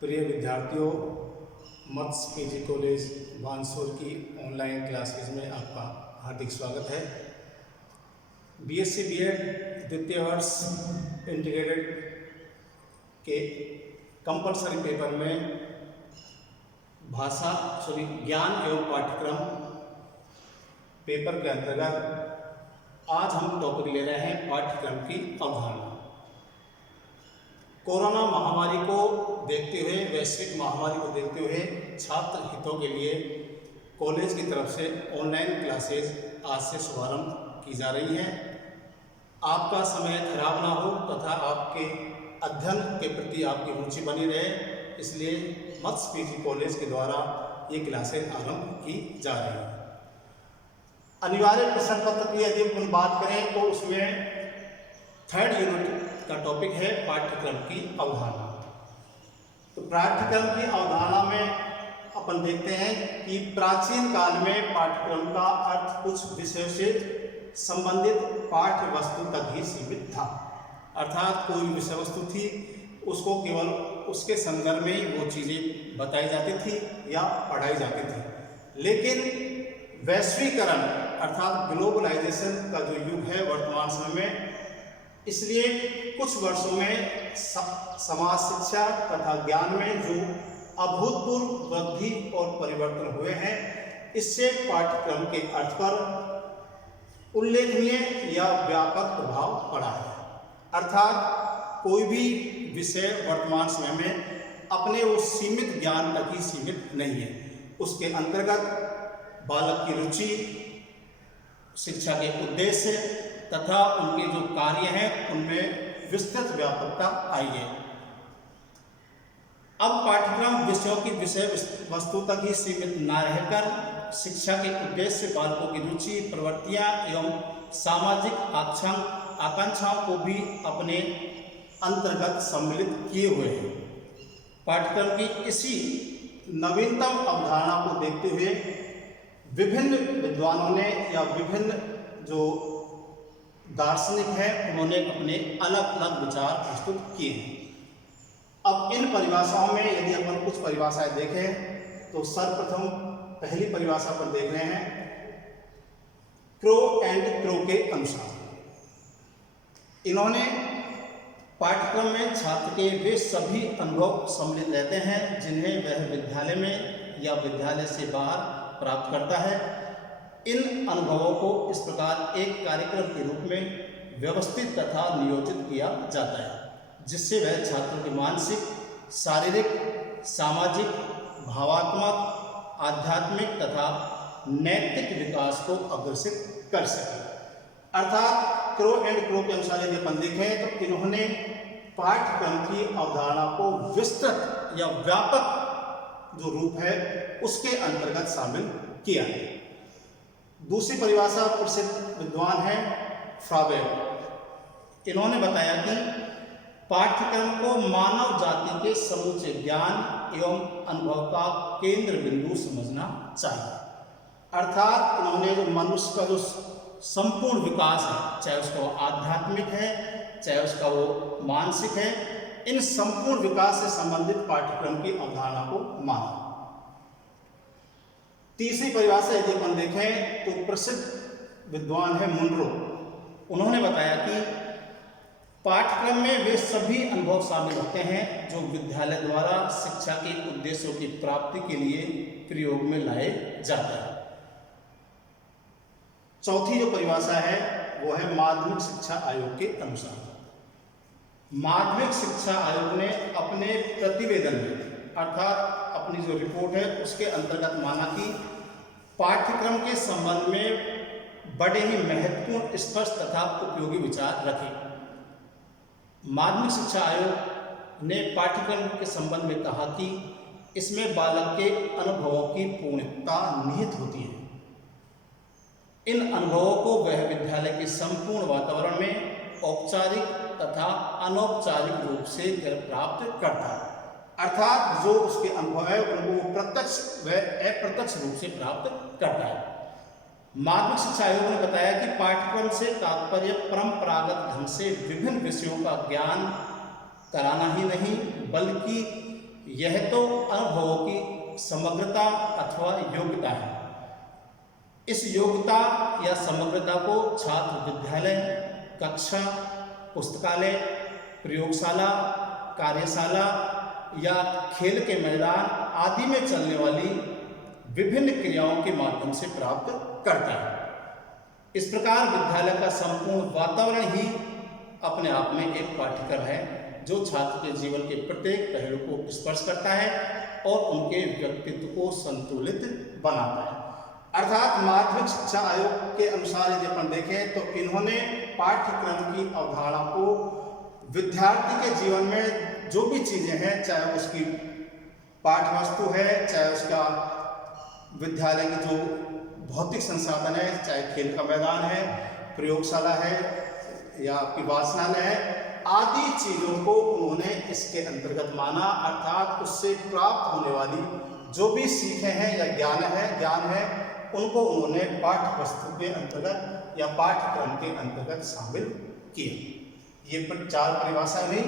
प्रिय विद्यार्थियों, मत्स्य PG college Bansur की ऑनलाइन क्लासेज में आपका हार्दिक स्वागत है। बीएससी बीएड द्वितीय वर्ष इंटीग्रेटेड के कंपलसरी पेपर में ज्ञान एवं पाठ्यक्रम पेपर के अंतर्गत आज हम टॉपिक ले रहे हैं पाठ्यक्रम की अवधारणा। कोरोना महामारी को देखते हुए, वैश्विक महामारी को देखते हुए छात्र हितों के लिए कॉलेज की तरफ से ऑनलाइन क्लासेज आज से शुभारंभ की जा रही हैं। आपका समय खराब ना हो तथा आपके अध्ययन के प्रति आपकी रुचि बनी रहे, इसलिए मत्स्य पीजी कॉलेज के द्वारा ये क्लासेज आरंभ की जा रही हैं। अनिवार्य प्रश्न पत्र की यदि हम बात करें तो उसमें 3rd यूनिट का टॉपिक है पाठ्यक्रम की अवधारणा। तो पाठ्यक्रम की अवधारणा में अपन देखते हैं कि प्राचीन काल में पाठ्यक्रम का अर्थ कुछ विषयों से संबंधित पाठ्य वस्तु तक ही सीमित था, अर्थात कोई विषय वस्तु थी, उसको केवल उसके संदर्भ में ही वो चीज़ें बताई जाती थी या पढ़ाई जाती थी। लेकिन वैश्वीकरण अर्थात ग्लोबलाइजेशन का जो युग है वर्तमान समय में, इसलिए कुछ वर्षों में समाज शिक्षा तथा ज्ञान में जो अभूतपूर्व वृद्धि और परिवर्तन हुए हैं, इससे पाठ्यक्रम के अर्थ पर उल्लेखनीय या व्यापक प्रभाव पड़ा है। अर्थात कोई भी विषय वर्तमान समय में अपने उस सीमित ज्ञान तक ही सीमित नहीं है। उसके अंतर्गत बालक की रुचि, शिक्षा के उद्देश्य तथा उनके जो कार्य हैं उनमें विस्तृत व्यापकता आई है। अब पाठ्यक्रम विषयों की विषय वस्तु तक ही सीमित न रहकर शिक्षा के उद्देश्य, बालकों की रुचि, प्रवृत्तियां एवं सामाजिक आकांक्षाओं को भी अपने अंतर्गत सम्मिलित किए हुए हैं। पाठ्यक्रम की इसी नवीनतम अवधारणा को देखते हुए विभिन्न विद्वानों ने या विभिन्न जो दार्शनिक हैं उन्होंने अपने अलग अलग विचार प्रस्तुत किए हैं। अब इन परिभाषाओं में यदि अपन कुछ परिभाषाएं देखें तो सर्वप्रथम पहली परिभाषा पर देख रहे हैं क्रो एंड क्रो के अनुसार। इन्होंने पाठ्यक्रम में छात्र के वे सभी अनुभव सम्मिलित रहते हैं जिन्हें वह विद्यालय में या विद्यालय से बाहर प्राप्त करता है। इन अनुभवों को इस प्रकार एक कार्यक्रम के रूप में व्यवस्थित तथा नियोजित किया जाता है, जिससे वह छात्रों के मानसिक, शारीरिक, सामाजिक, भावात्मक, आध्यात्मिक तथा नैतिक विकास को अग्रसित कर सके। अर्थात क्रो एंड क्रो के अनुसार यदि अपन देखें तो इन्होंने पाठ्यक्रम की अवधारणा को विस्तृत या व्यापक जो रूप है उसके अंतर्गत शामिल किया है। दूसरी परिभाषा प्रसिद्ध विद्वान है फ्राबेल। इन्होंने बताया कि पाठ्यक्रम को मानव जाति के समूचे ज्ञान एवं अनुभव का केंद्र बिंदु समझना चाहिए। अर्थात इन्होंने जो मनुष्य का जो संपूर्ण विकास है, चाहे उसका वो आध्यात्मिक है, चाहे उसका वो मानसिक है, इन संपूर्ण विकास से संबंधित पाठ्यक्रम की अवधारणा को माना। तीसरी परिभाषा यदि अपन देखें तो प्रसिद्ध विद्वान है मुनरो। उन्होंने बताया कि पाठ्यक्रम में वे सभी अनुभव शामिल होते हैं जो विद्यालय द्वारा शिक्षा के उद्देश्यों की प्राप्ति के लिए प्रयोग में लाए जाते हैं। चौथी जो परिभाषा है वो है माध्यमिक शिक्षा आयोग के अनुसार। माध्यमिक शिक्षा आयोग ने अपने प्रतिवेदन में अर्थात अपनी जो रिपोर्ट है उसके अंतर्गत माना कि पाठ्यक्रम के संबंध में बड़े ही महत्वपूर्ण, स्पष्ट तथा उपयोगी विचार रखे। माध्यमिक शिक्षा आयोग ने पाठ्यक्रम के संबंध में कहा कि इसमें बालक के अनुभवों की पूर्णता निहित होती है। इन अनुभवों को वह विद्यालय के संपूर्ण वातावरण में औपचारिक तथा अनौपचारिक रूप से प्राप्त करता है। अर्थात जो उसके अनुभव है उनको प्रत्यक्ष व अप्रत्यक्ष रूप से प्राप्त करता है। माध्यमिक शिक्षा आयोग ने बताया कि पाठ्यक्रम से तात्पर्य परंपरागत ढंग से विभिन्न विषयों का ज्ञान कराना ही नहीं, बल्कि यह तो अनुभवों की समग्रता अथवा योग्यता है। इस योग्यता या समग्रता को छात्र विद्यालय, कक्षा, पुस्तकालय, प्रयोगशाला, कार्यशाला या खेल के मैदान आदि में चलने वाली विभिन्न क्रियाओं के माध्यम से प्राप्त करता है। इस प्रकार विद्यालय का संपूर्ण वातावरण ही अपने आप में एक पाठ्यक्रम है जो छात्र के जीवन के प्रत्येक पहलू को स्पर्श करता है और उनके व्यक्तित्व को संतुलित बनाता है। अर्थात माध्यमिक शिक्षा आयोग के अनुसार यदि अपन देखें तो इन्होंने पाठ्यक्रम की अवधारणा को विद्यार्थी के जीवन में जो भी चीज़ें हैं, चाहे उसकी पाठ्यवस्तु है, चाहे उसका विद्यालय की जो भौतिक संसाधन है, चाहे खेल का मैदान है, प्रयोगशाला है या आपकी वाचनालय है, आदि चीज़ों को उन्होंने इसके अंतर्गत माना। अर्थात उससे प्राप्त होने वाली जो भी सीखें हैं या ज्ञान है उनको उन्होंने पाठ्यवस्तु के अंतर्गत या पाठ्यक्रम के अंतर्गत शामिल किया। ये 4 परिभाषा हुई।